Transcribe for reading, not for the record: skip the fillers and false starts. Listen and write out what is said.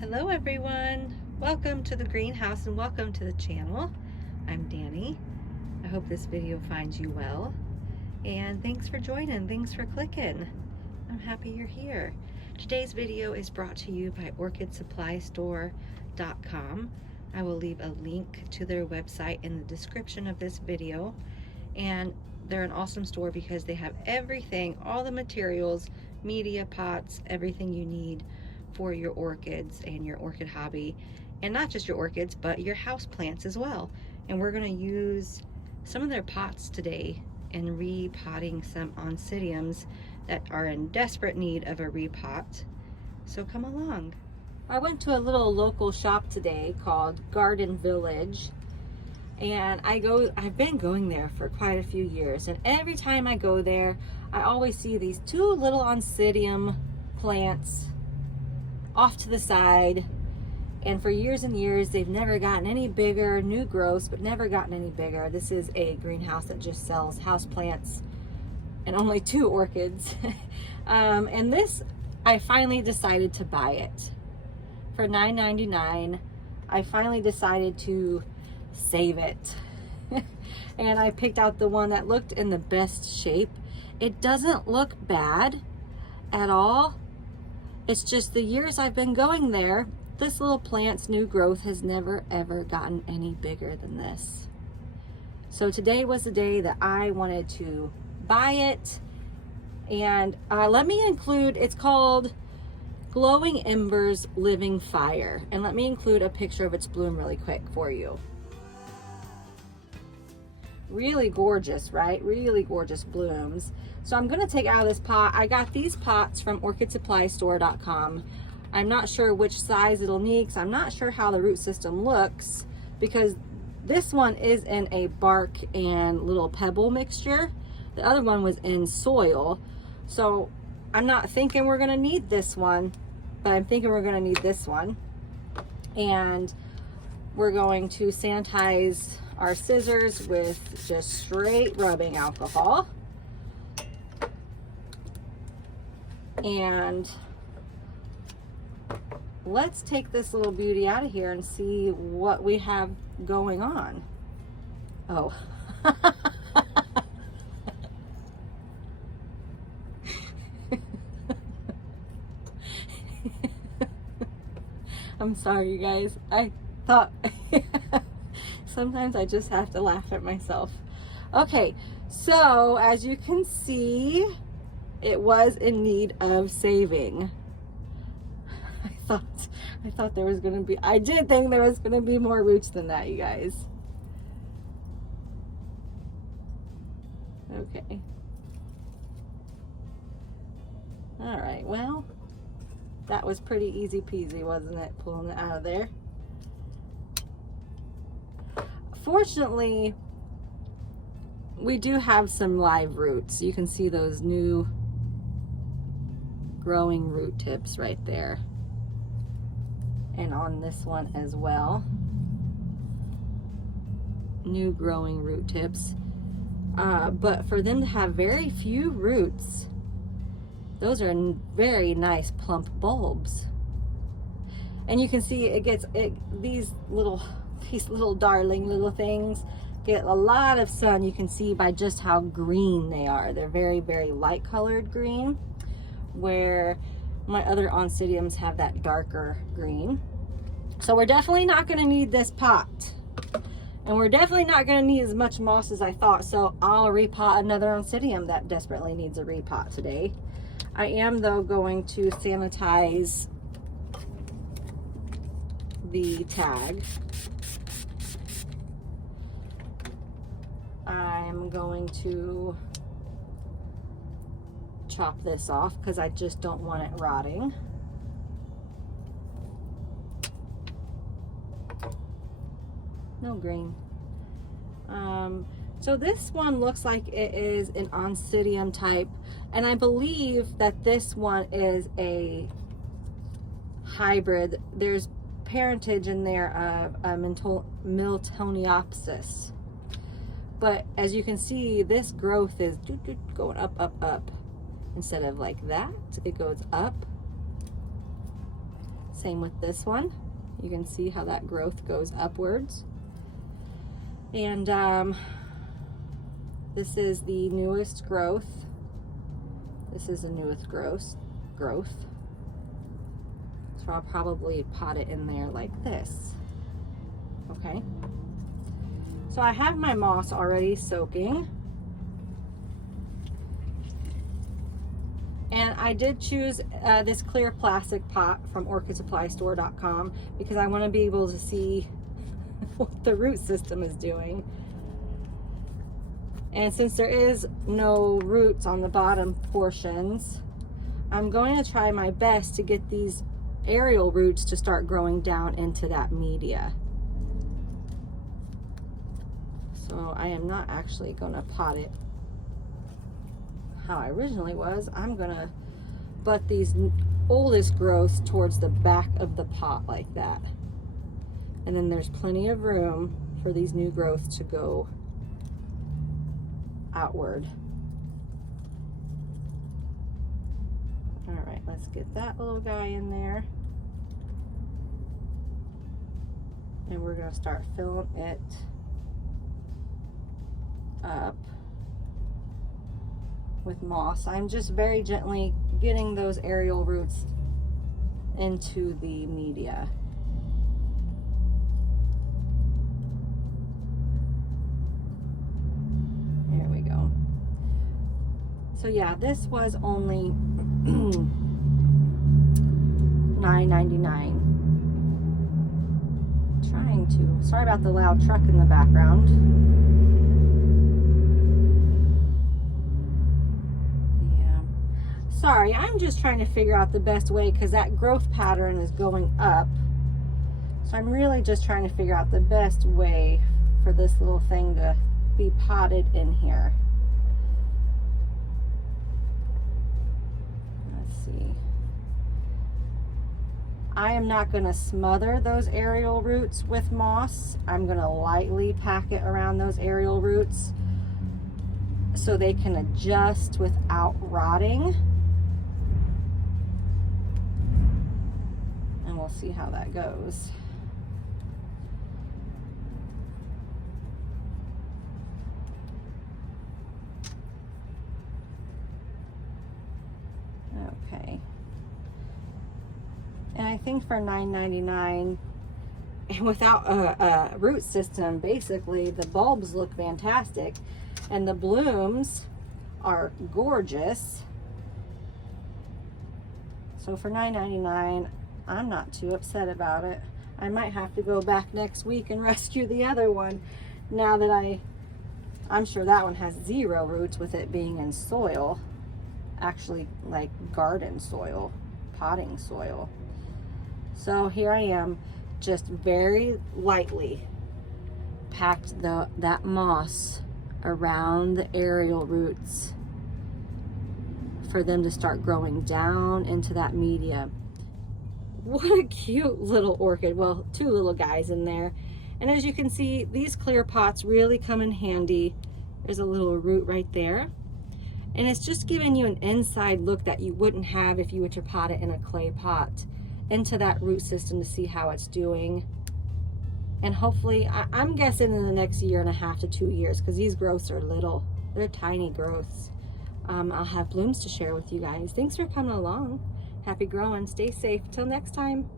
Hello everyone, welcome to the greenhouse and welcome to the channel. I'm Danny. I hope this video finds you well, and thanks for joining, thanks for clicking. I'm happy you're here. Today's video is brought to you by orchidsupply.store.com. I will leave a link to their website in the description of this video, and they're an awesome store because they have everything, all the materials, media, pots, everything you need for your orchids and your orchid hobby, and not just your orchids but your house plants as well. And we're going to use some of their pots today in repotting some Oncidiums that are in desperate need of a repot, so come along. I went to a little local shop today called Garden Village, and I've been going there for quite a few years, and every time I go there I always see these two little Oncidium plants off to the side, and for years and years they've never gotten any bigger, new growths, but never gotten any bigger. This is a greenhouse that just sells house plants and only 2 orchids. And this, I finally decided to buy it for $9.99. I finally decided to save it. And I picked out the one that looked in the best shape. It doesn't look bad at all. It's just the years I've been going there, this little plant's new growth has never ever gotten any bigger than this. So today was the day that I wanted to buy it. And let me include, it's called Glowing Embers Living Fire. And let me include a picture of its bloom really quick for you. Really gorgeous, right? Really gorgeous blooms. So I'm going to take out of this pot. I got these pots from orchidsupply.store.com. I'm not sure which size it'll need because I'm not sure how the root system looks, because this one is in a bark and little pebble mixture. The other one was in soil. So I'm not thinking we're going to need this one, but I'm thinking we're going to need this one. And we're going to sanitize our scissors with just straight rubbing alcohol. And let's take this little beauty out of here and see what we have going on. Oh. I'm sorry, you guys. I thought sometimes I just have to laugh at myself. Okay, so as you can see, it was in need of saving. I thought there was gonna be, I did think there was gonna be more roots than that, you guys. Okay. All right, well, that was pretty easy peasy, wasn't it? Pulling it out of there. Fortunately, we do have some live roots. You can see those new growing root tips right there, and on this one as well, new growing root tips. But for them to have very few roots, those are very nice plump bulbs. And you can see it gets these little darling little things get a lot of sun. You can see by just how green they are. They're very, very light colored green, where my other Oncidiums have that darker green. So we're definitely not going to need this pot, and we're definitely not going to need as much moss as I thought. So I'll repot another Oncidium that desperately needs a repot today. I am though going to sanitize the tag. I'm going to chop this off because I just don't want it rotting. No green. So this one looks like it is an Oncidium type, and I believe that this one is a hybrid. There's parentage in there of Miltoniopsis. But as you can see, this growth is going up, up, up. Instead of like that, it goes up. Same with this one. You can see how that growth goes upwards. And this is the newest growth. This is the newest growth. So I'll probably pot it in there like this. Okay. So I have my moss already soaking. And I did choose this clear plastic pot from orchidsupply.store.com because I want to be able to see what the root system is doing. And since there is no roots on the bottom portions, I'm going to try my best to get these aerial roots to start growing down into that media. So I am not actually going to pot it how I originally was. I'm going to butt these oldest growths towards the back of the pot like that. And then there's plenty of room for these new growths to go outward. All right, let's get that little guy in there. And we're going to start filling it up with moss. I'm just very gently getting those aerial roots into the media. There we go. So yeah, this was only $9.99. Sorry about the loud truck in the background. Yeah. Sorry, I'm just trying to figure out the best way because that growth pattern is going up. So I'm really just trying to figure out the best way for this little thing to be potted in here. Let's see. I am not going to smother those aerial roots with moss. I'm going to lightly pack it around those aerial roots so they can adjust without rotting. And we'll see how that goes. Okay. And I think for $9.99, and without a root system, basically the bulbs look fantastic and the blooms are gorgeous. So for $9.99, I'm not too upset about it. I might have to go back next week and rescue the other one now that I'm sure that one has 0 roots with it being in soil, actually like garden soil, potting soil. So here I am, just very lightly packed that moss around the aerial roots for them to start growing down into that media. What a cute little orchid. Well, 2 little guys in there. And as you can see, these clear pots really come in handy. There's a little root right there. And it's just giving you an inside look that you wouldn't have if you were to pot it in a clay pot into that root system to see how it's doing. And hopefully, I'm guessing in the next 1.5 to 2 years, because these growths are little. They're tiny growths. I'll have blooms to share with you guys. Thanks for coming along. Happy growing. Stay safe. Till next time.